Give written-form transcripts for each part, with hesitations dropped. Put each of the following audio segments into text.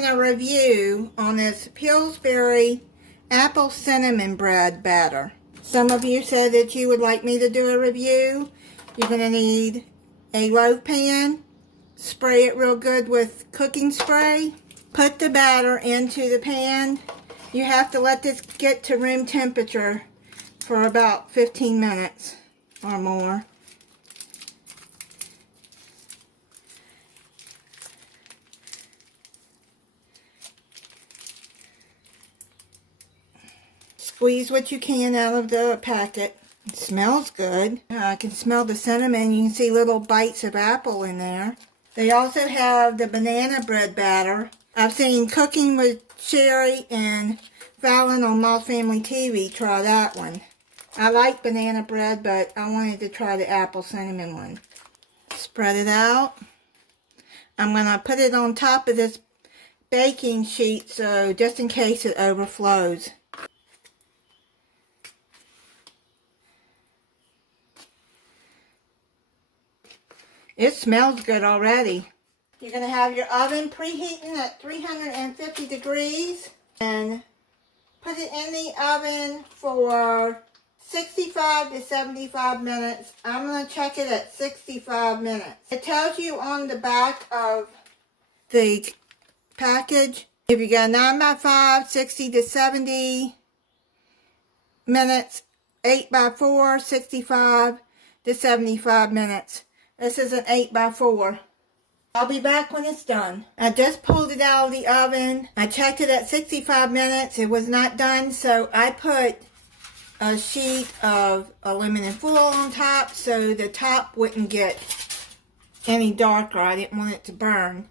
doing a review on this Pillsbury apple cinnamon bread batter. Some of you said that you would like me to do a review. You're going to need a loaf pan. Spray it real good with cooking spray. Put the batter into the pan. You have to let this get to room temperature for about 15 minutes or more. Squeeze what you can out of the packet. It smells good. I can smell the cinnamon. You can see little bites of apple in there. They also have the banana bread batter. I've seen Cooking with Sherry and Fallon on Moss Family TV try that one. I like banana bread, but I wanted to try the apple cinnamon one. Spread it out. I'm going to put it on top of this baking sheet, so just in case it overflows. It smells good already. You're going to have your oven preheating at 350 degrees and put it in the oven for 65 to 75 minutes. I'm going to check it at 65 minutes. It tells you on the back of the package, if you got 9x5, 60 to 70 minutes, 8x4, 65 to 75 minutes. This is an 8x4. I'll be back when it's done. I just pulled it out of the oven. I checked it at 65 minutes. It was not done, so I put a sheet of aluminum foil on top so the top wouldn't get any darker. I didn't want it to burn.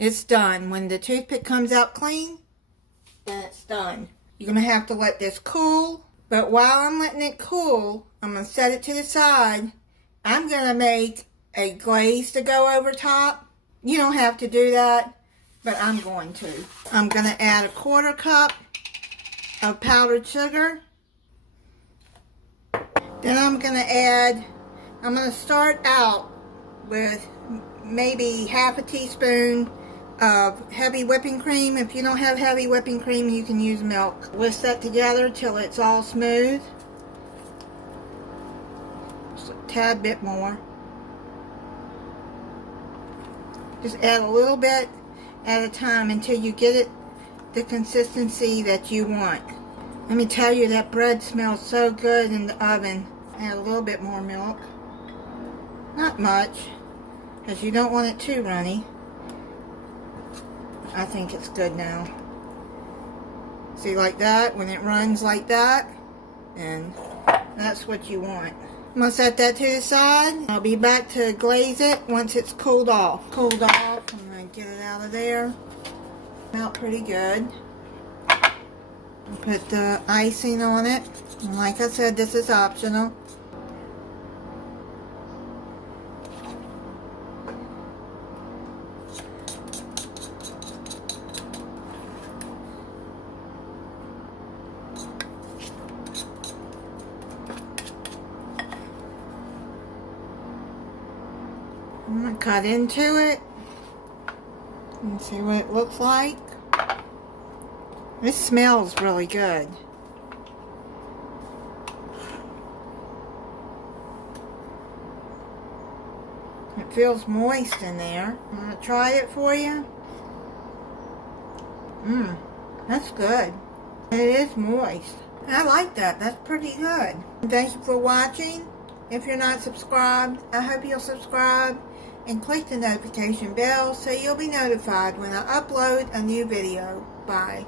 It's done. When the toothpick comes out clean, then it's done. You're going to have to let this cool. But while I'm letting it cool, I'm going to set it to the side. I'm going to make a glaze to go over top. You don't have to do that, but I'm going to. I'm going to add 1/4 cup of powdered sugar. Then I'm going to start out with maybe 1/2 teaspoon of heavy whipping cream. If you don't have heavy whipping cream, you can use milk. Whisk that together till it's all smooth. Just a tad bit more. Just add a little bit at a time until you get it the consistency that you want. Let me tell you, that bread smells so good in the oven. Add a little bit more milk. Not much, because you don't want it too runny. I think it's good now. See, like that, when it runs like that, and that's what you want. I'm going to set that to the side. I'll be back to glaze it once it's cooled off. I'm going to get it out of there. Smell pretty good. Put the icing on it. And like I said, this is optional. I'm going to cut into it and see what it looks like. This smells really good. It feels moist in there. I'm going to try it for you. That's good. It is moist. I like that. That's pretty good. Thank you for watching. If you're not subscribed, I hope you'll subscribe and click the notification bell so you'll be notified when I upload a new video. Bye.